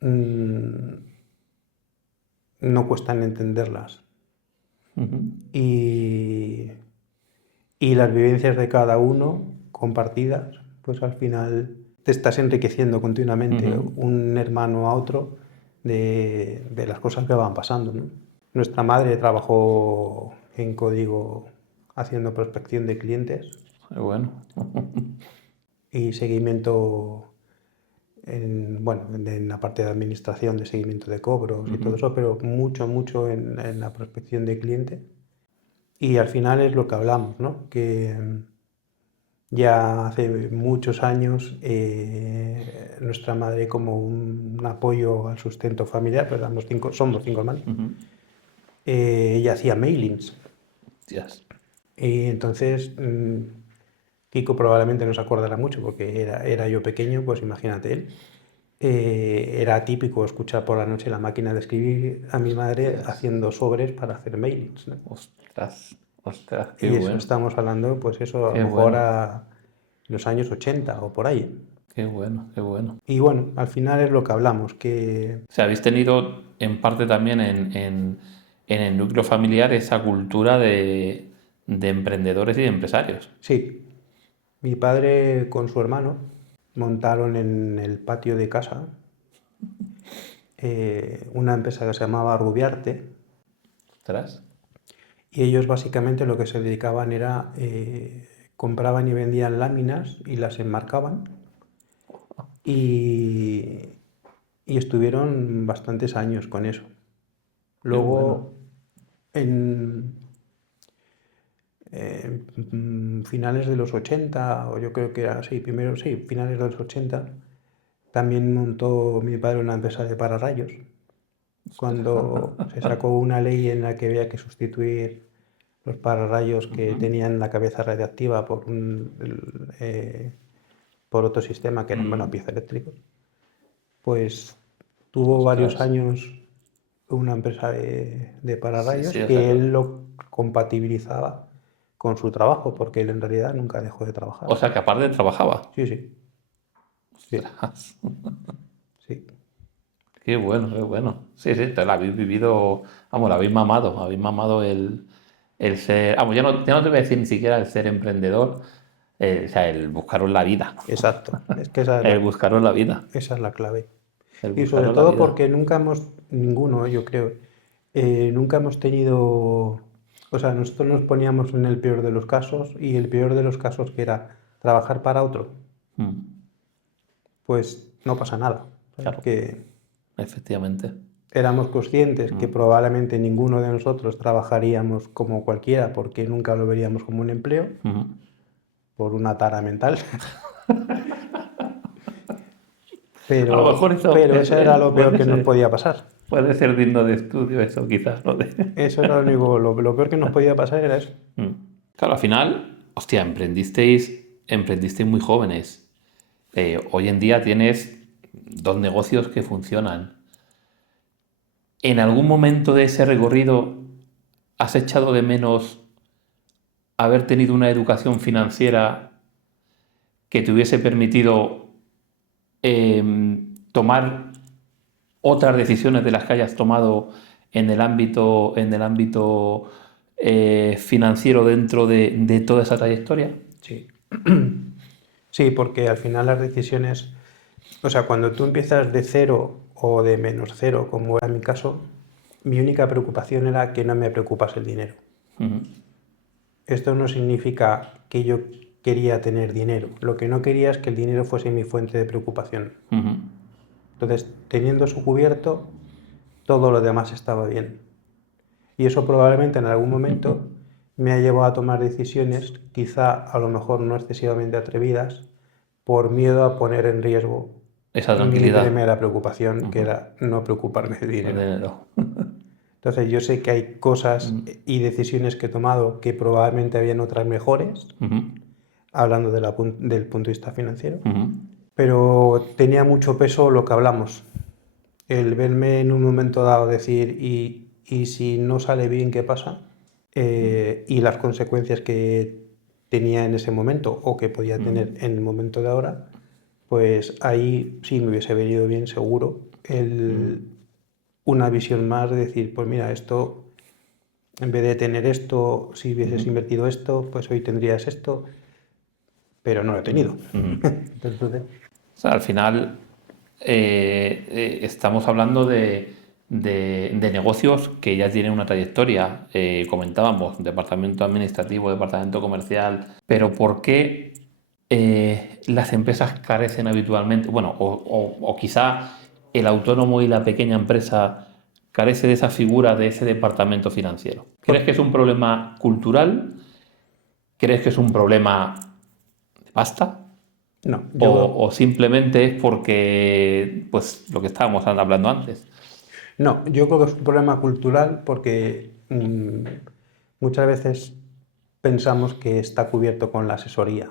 mm, no cuestan entenderlas. Ujú, Y, y las vivencias de cada uno compartidas, pues al final te estás enriqueciendo continuamente ujú, un hermano a otro de las cosas que van pasando, ¿no? Nuestra madre trabajó en código haciendo prospección de clientes qué bueno. y seguimiento en la parte de administración de seguimiento de cobros y todo Ujú, eso, pero mucho en la prospección de cliente. Y al final es lo que hablamos, ¿no? Que ya hace muchos años nuestra madre como un apoyo al sustento familiar, pues somos cinco hermanos, ujú. ella hacía mailings. Hostias. Y entonces Kiko probablemente no se acordará mucho porque era yo pequeño, pues imagínate él. Era típico escuchar por la noche la máquina de escribir a mi madre Hostias. haciendo sobres para hacer mailings, ¿no? Ostras. Ostras, qué Y eso bueno. estamos hablando, pues eso a lo Qué mejor bueno. a los años 80 o por ahí. Qué bueno. Qué bueno. Y bueno, al final es lo que hablamos, que O sea, habéis tenido en parte también en el núcleo familiar esa cultura de emprendedores y de empresarios. sí, mi padre con su hermano montaron en el patio de casa una empresa que se llamaba Rubiarte Ostras. y ellos básicamente lo que se dedicaban era compraban y vendían láminas y las enmarcaban y, y estuvieron bastantes años con eso. Qué bueno. Luego, en finales de los 80 o yo creo que era así, primero sí, finales de los 80 también montó mi padre una empresa de pararrayos, cuando se sacó una ley en la que había que sustituir los pararrayos que Ujú. tenían la cabeza radiactiva por otro sistema que eran, bueno, Mm. piezoeléctricos, pues tuvo varios Ostras. años una empresa de Sí, pararrayos sí, o sea, que él lo compatibilizaba con su trabajo, porque él en realidad nunca dejó de trabajar. o sea que aparte trabajaba. Sí, sí, sí, Ostras. sí, Qué bueno, qué bueno. Sí, sí, te la habéis vivido, vamos, la habéis mamado el ser, vamos, ya no te voy a decir ni siquiera el ser emprendedor, o sea, el buscaros la vida, exacto. Es que el buscaros la vida, esa es la clave. el Y sobre buscaros la todo vida. porque ninguno, yo creo, nunca hemos tenido, o sea, nosotros nos poníamos en el peor de los casos y el peor de los casos que era trabajar para otro, Mm, pues no pasa nada. ¿Sabes? claro, Que efectivamente. éramos conscientes que Mm, probablemente ninguno de nosotros trabajaríamos como cualquiera porque nunca lo veríamos como un empleo, mm. por una tara mental, A lo mejor pero eso era lo peor puede que nos ser, podía pasar. puede ser digno de estudio eso, quizás, ¿no? Eso era lo único, lo peor que nos podía pasar era eso. Mm. Claro, al final, hostia, emprendisteis muy jóvenes. Hoy en día tienes dos negocios que funcionan. ¿En algún momento de ese recorrido has echado de menos haber tenido una educación financiera que te hubiese permitido tomar otras decisiones de las que hayas tomado en el ámbito financiero dentro de toda esa trayectoria? Sí. Sí, porque al final las decisiones, o sea, cuando tú empiezas de cero o de menos cero, como era mi caso, mi única preocupación era que no me preocupase el dinero. Ujú, Esto no significa que yo quería tener dinero. Lo que no quería es que el dinero fuese mi fuente de preocupación. ujú, Entonces, teniendo eso cubierto, todo lo demás estaba bien. Y eso probablemente en algún momento me ha llevado a tomar decisiones, quizá a lo mejor no excesivamente atrevidas, por miedo a poner en riesgo Esa mi tranquilidad. primera preocupación, que Ujú. era no preocuparme de El dinero. dinero. Entonces yo sé que hay cosas Mm. y decisiones que he tomado que probablemente habían otras mejores, Ujú. hablando del punto de vista financiero, Ujú. pero tenía mucho peso lo que hablamos. El verme en un momento dado decir, y si no sale bien, ¿qué pasa? Y las consecuencias que tenía en ese momento o que podía tener en el momento de ahora, pues ahí sí me hubiese venido bien seguro una visión más de decir, pues mira, esto, en vez de tener esto, si hubieses Ujú. invertido esto, pues hoy tendrías esto, pero no lo he tenido. Ujú. Entonces, O sea, al final estamos hablando de negocios que ya tienen una trayectoria. Comentábamos, departamento administrativo, departamento comercial, pero ¿por qué las empresas carecen habitualmente? Bueno, o quizá el autónomo y la pequeña empresa carece de esa figura, de ese departamento financiero. ¿Crees que es un problema cultural? ¿Crees que es un problema de pasta? no, yo O simplemente es porque, pues, lo que estábamos hablando antes. No, yo creo que es un problema cultural porque muchas veces pensamos que está cubierto con la asesoría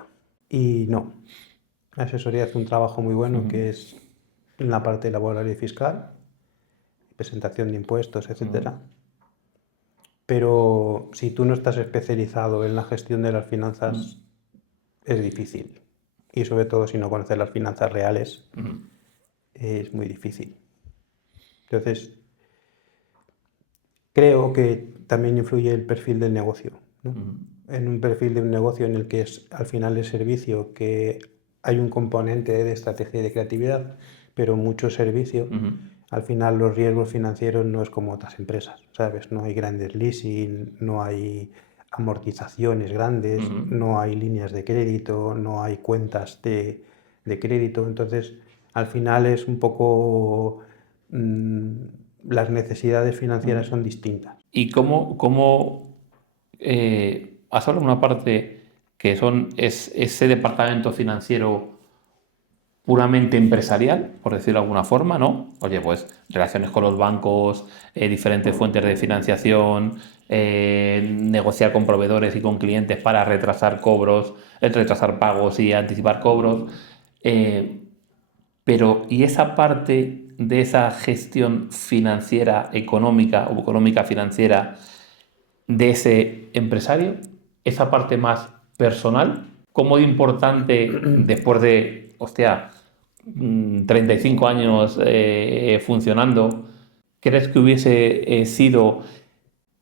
y no. La asesoría hace un trabajo muy bueno Ujú. que es en la parte laboral y fiscal, presentación de impuestos, Ujú. etcétera. Pero si tú no estás especializado en la gestión de las finanzas, es difícil. Y sobre todo si no conoces las finanzas reales, Ujú. es muy difícil. Entonces, creo que también influye el perfil del negocio, ¿no? Ujú. En un perfil de un negocio en el que es al final el servicio, que hay un componente de estrategia y de creatividad, pero mucho servicio, Ujú. al final los riesgos financieros no es como otras empresas, ¿sabes? No hay grandes leasing, no hay amortizaciones grandes, Ujú. no hay líneas de crédito, no hay cuentas de crédito, entonces al final es un poco las necesidades financieras Ujú. son distintas. ¿Y cómo has hablado de una parte que es ese departamento financiero puramente empresarial, por decirlo de alguna forma, ¿no? Oye, pues relaciones con los bancos, diferentes fuentes de financiación, negociar con proveedores y con clientes para retrasar cobros, retrasar pagos y anticipar cobros. Eh, pero, ¿y esa parte de esa gestión financiera, económica o económica financiera de ese empresario? Esa parte más personal, ¿cómo de importante después de, hostia, 35 años funcionando, crees que hubiese sido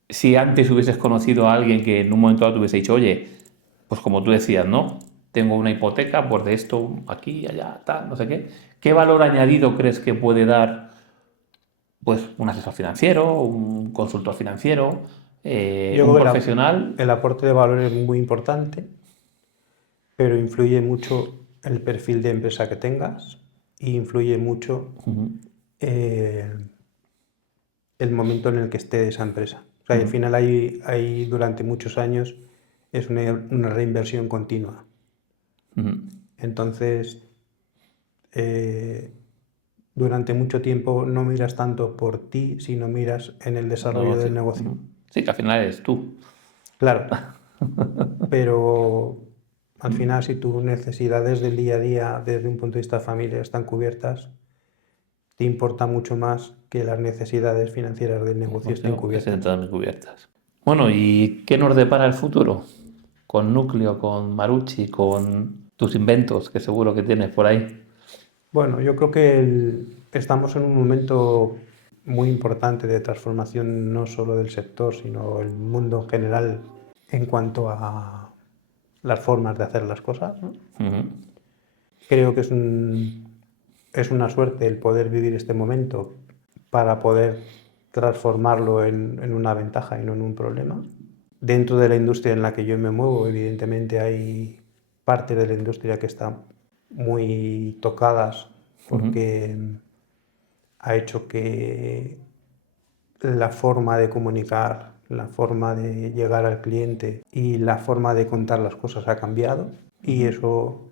si antes hubieses conocido a alguien que en un momento dado te hubiese dicho, oye, pues como tú decías, ¿no? Tengo una hipoteca, pues de esto, aquí, allá, tal, no sé qué. ¿Qué valor añadido crees que puede dar, pues, un asesor financiero, un consultor financiero, Yo un creo que profesional? el aporte de valor es muy importante, pero influye mucho el perfil de empresa que tengas y influye mucho Ujú. eh, el momento en el que esté esa empresa. O sea, al Ujú. final hay durante muchos años es una reinversión continua. Ujú. Entonces, eh, durante mucho tiempo no miras tanto por ti, sino miras en el El desarrollo del negocio. negocio. Ujú. Sí, que al final eres tú. Claro, pero al final si tus necesidades del día a día desde un punto de vista familiar están cubiertas, te importa mucho más que las necesidades financieras del negocio estén Negocio, estén cubiertas. todas cubiertas. Bueno, ¿y qué nos depara el futuro? Con Núcleo, con Marucci, con tus inventos, que seguro que tienes por ahí. Bueno, yo creo que estamos en un momento muy importante de transformación no solo del sector, sino el mundo en general en cuanto a las formas de hacer las cosas, ¿no? Ujú. Creo que es una suerte el poder vivir este momento para poder transformarlo en una ventaja y no en un problema. Dentro de la industria en la que yo me muevo, evidentemente hay partes de la industria que están muy tocadas Ujú. porque ha hecho que la forma de comunicar, la forma de llegar al cliente y la forma de contar las cosas ha cambiado y Ujú. eso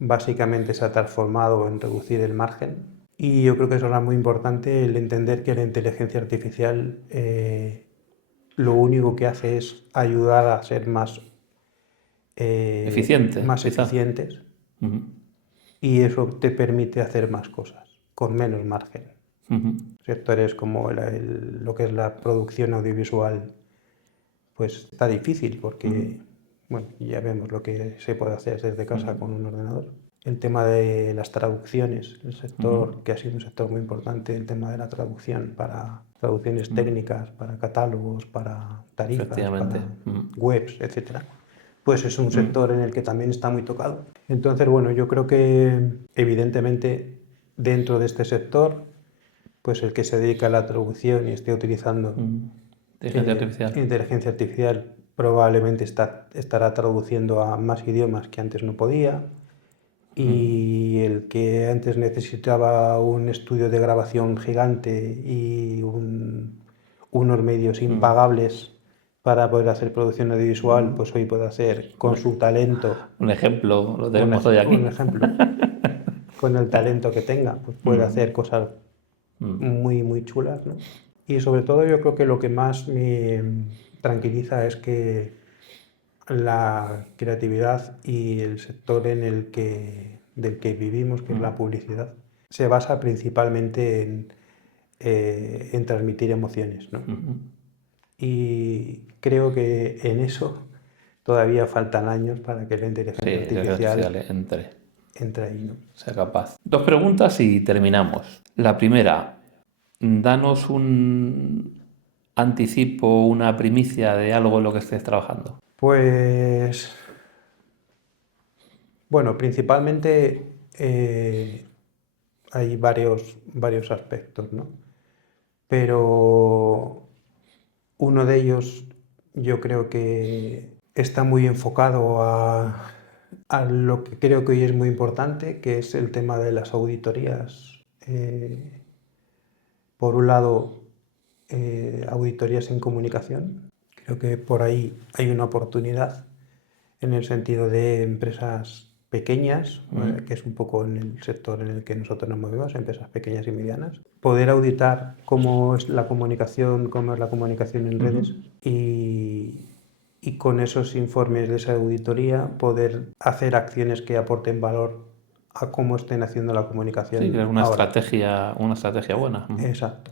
básicamente se ha transformado en reducir el margen. Y yo creo que eso era muy importante, el entender que la inteligencia artificial lo único que hace es ayudar a ser más Eficiente, quizá. eficientes, Ujú, y eso te permite hacer más cosas con menos margen. ujú, Sectores como lo que es la producción audiovisual, pues está difícil porque, bueno, ya vemos lo que se puede hacer desde casa con un ordenador. El tema de las traducciones, el sector que ha sido un sector muy importante, el tema de la traducción para traducciones técnicas, para catálogos, para tarifas, efectivamente. para webs, etcétera, pues es un sector en el que también está muy tocado. Entonces, bueno, yo creo que evidentemente dentro de este sector, pues el que se dedica a la traducción y esté utilizando Inteligencia artificial. inteligencia artificial probablemente estará traduciendo a más idiomas que antes no podía, y el que antes necesitaba un estudio de grabación gigante y unos medios impagables para poder hacer producción audiovisual, pues hoy puede hacer con su talento, Un ejemplo, lo tenemos hoy aquí. un ejemplo, con el talento que tenga, pues puede hacer cosas muy, muy chulas, ¿no? Y sobre todo yo creo que lo que más me tranquiliza es que la creatividad y el sector del que vivimos, que es la publicidad, se basa principalmente en transmitir emociones, ¿no? Y creo que en eso todavía faltan años para que la Sí, inteligencia inteligencia artificial artificial entre ahí, ¿no? sea capaz. 2 preguntas y terminamos. La primera, danos un anticipo, una primicia de algo en lo que estés trabajando. Pues, bueno, principalmente hay varios aspectos, ¿no? Pero uno de ellos yo creo que está muy enfocado a lo que creo que hoy es muy importante, que es el tema de las auditorías. Por un lado, auditorías en comunicación. Creo que por ahí hay una oportunidad en el sentido de empresas pequeñas, que es un poco en el sector en el que nosotros nos movemos, empresas pequeñas y medianas. Poder auditar cómo es la comunicación en redes, y con esos informes de esa auditoría poder hacer acciones que aporten valor a cómo estén haciendo la comunicación Sí, que es una ahora. estrategia buena. Exacto.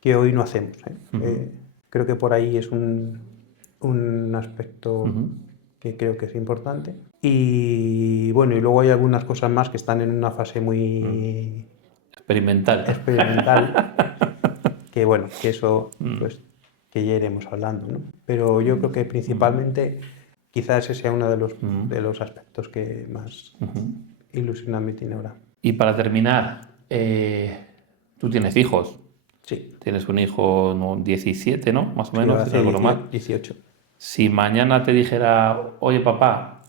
Que hoy no hacemos, ¿eh? Creo que por ahí es un aspecto que creo que es importante. Y bueno, y luego hay algunas cosas más que están en una fase muy Experimental. que bueno, que eso pues que ya iremos hablando, ¿no? Pero yo creo que principalmente quizás ese sea uno de los aspectos que más ilusión me tiene ahora. Y para terminar, tú tienes hijos. Sí, Tienes un hijo, ¿no? 17, ¿no? Más o sí, menos, ahora si no hace recuerdo mal. 18. Si mañana te dijera, oye papá,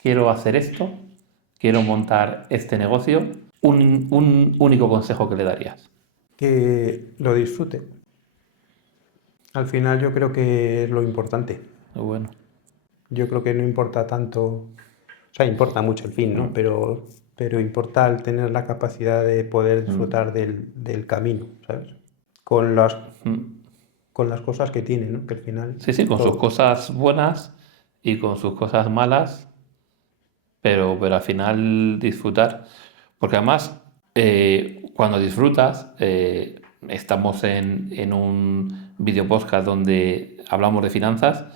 quiero hacer esto, quiero montar este negocio, un único consejo que le darías. Que lo disfrute. Al final yo creo que es lo importante. Muy bueno. Yo creo que no importa tanto, o sea, importa mucho el fin, ¿no? Pero importa el tener la capacidad de poder disfrutar del camino, ¿sabes? Con las cosas que tiene, ¿no? Que al final Sí, sí, con sus cosas buenas y con sus cosas malas, pero al final disfrutar. Porque además, cuando disfrutas, estamos en un video podcast donde hablamos de finanzas.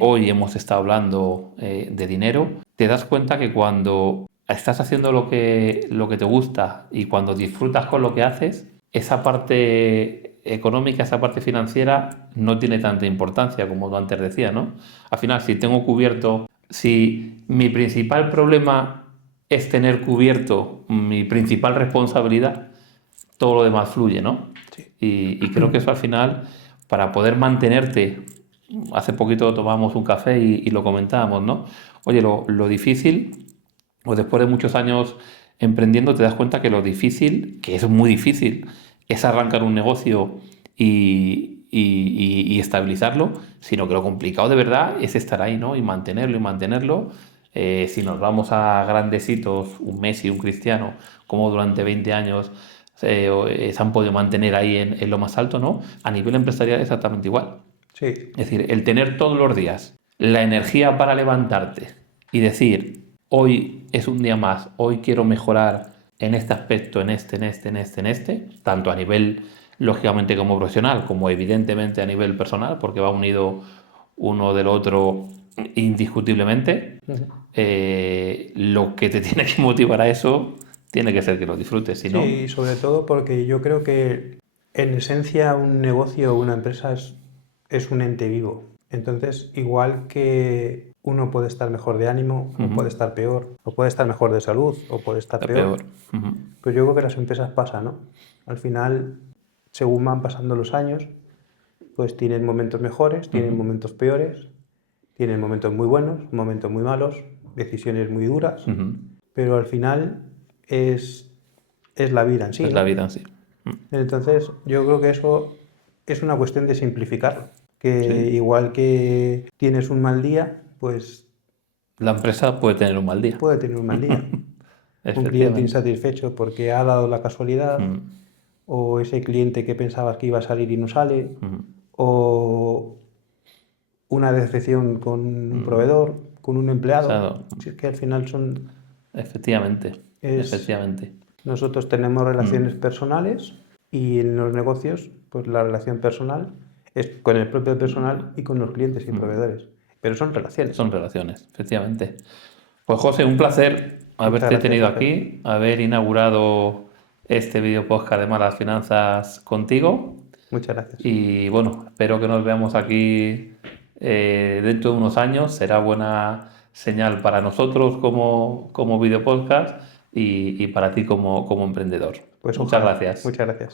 Hoy hemos estado hablando de dinero. Te das cuenta que cuando estás haciendo lo que te gusta y cuando disfrutas con lo que haces, esa parte económica, esa parte financiera no tiene tanta importancia como tú antes decías, ¿no? Al final, si mi principal problema es tener cubierto mi principal responsabilidad, todo lo demás fluye, ¿no? Sí. Y creo que eso al final, para poder mantenerte, hace poquito tomamos un café y lo comentábamos, ¿no? Oye, lo difícil, o después de muchos años emprendiendo, te das cuenta que lo difícil, que es muy difícil, es arrancar un negocio y estabilizarlo, sino que lo complicado de verdad es estar ahí, ¿no? Y mantenerlo Si nos vamos a grandes hitos, un Messi, un Cristiano, como durante 20 años se han podido mantener ahí en lo más alto, ¿no? A nivel empresarial exactamente igual. Sí, Es decir, el tener todos los días la energía para levantarte y decir, hoy es un día más, hoy quiero mejorar en este aspecto, en este, tanto a nivel, lógicamente, como profesional, como evidentemente a nivel personal, porque va unido uno del otro indiscutiblemente. ujú. Lo que te tiene que motivar a eso tiene que ser que lo disfrutes, si no, Sí, sobre todo porque yo creo que en esencia un negocio o una empresa es un ente vivo. Entonces, igual que uno puede estar mejor de ánimo, o puede estar peor, o puede estar mejor de salud, o puede estar está peor, peor. Ujú. pues yo creo que las empresas pasan, ¿no? Al final, según van pasando los años, pues tienen momentos mejores, tienen momentos peores, tienen momentos muy buenos, momentos muy malos, decisiones muy duras, Ujú. pero al final es la vida en sí, Es la ¿no? vida en sí. Entonces, yo creo que eso es una cuestión de simplificarlo. Que Sí. igual que tienes un mal día, pues La empresa puede tener un mal día. puede tener un mal día. Un cliente Efectivamente. insatisfecho porque ha dado la casualidad, Mm, o ese cliente que pensabas que iba a salir y no sale, mm, o una decepción con un proveedor, con un empleado. Claro, Si es que al final efectivamente. es, Efectivamente. nosotros tenemos relaciones Mm, personales y en los negocios, pues la relación personal es con el propio personal y con los clientes y proveedores. Pero son relaciones. Son relaciones, efectivamente. Pues José, un placer Muchas haberte gracias, tenido Oscar. aquí, haber inaugurado este video podcast de Malas Finanzas contigo. Muchas gracias. Y bueno, espero que nos veamos aquí dentro de unos años. Será buena señal para nosotros como video podcast y para ti como emprendedor. Pues Muchas ojalá. gracias. Muchas gracias.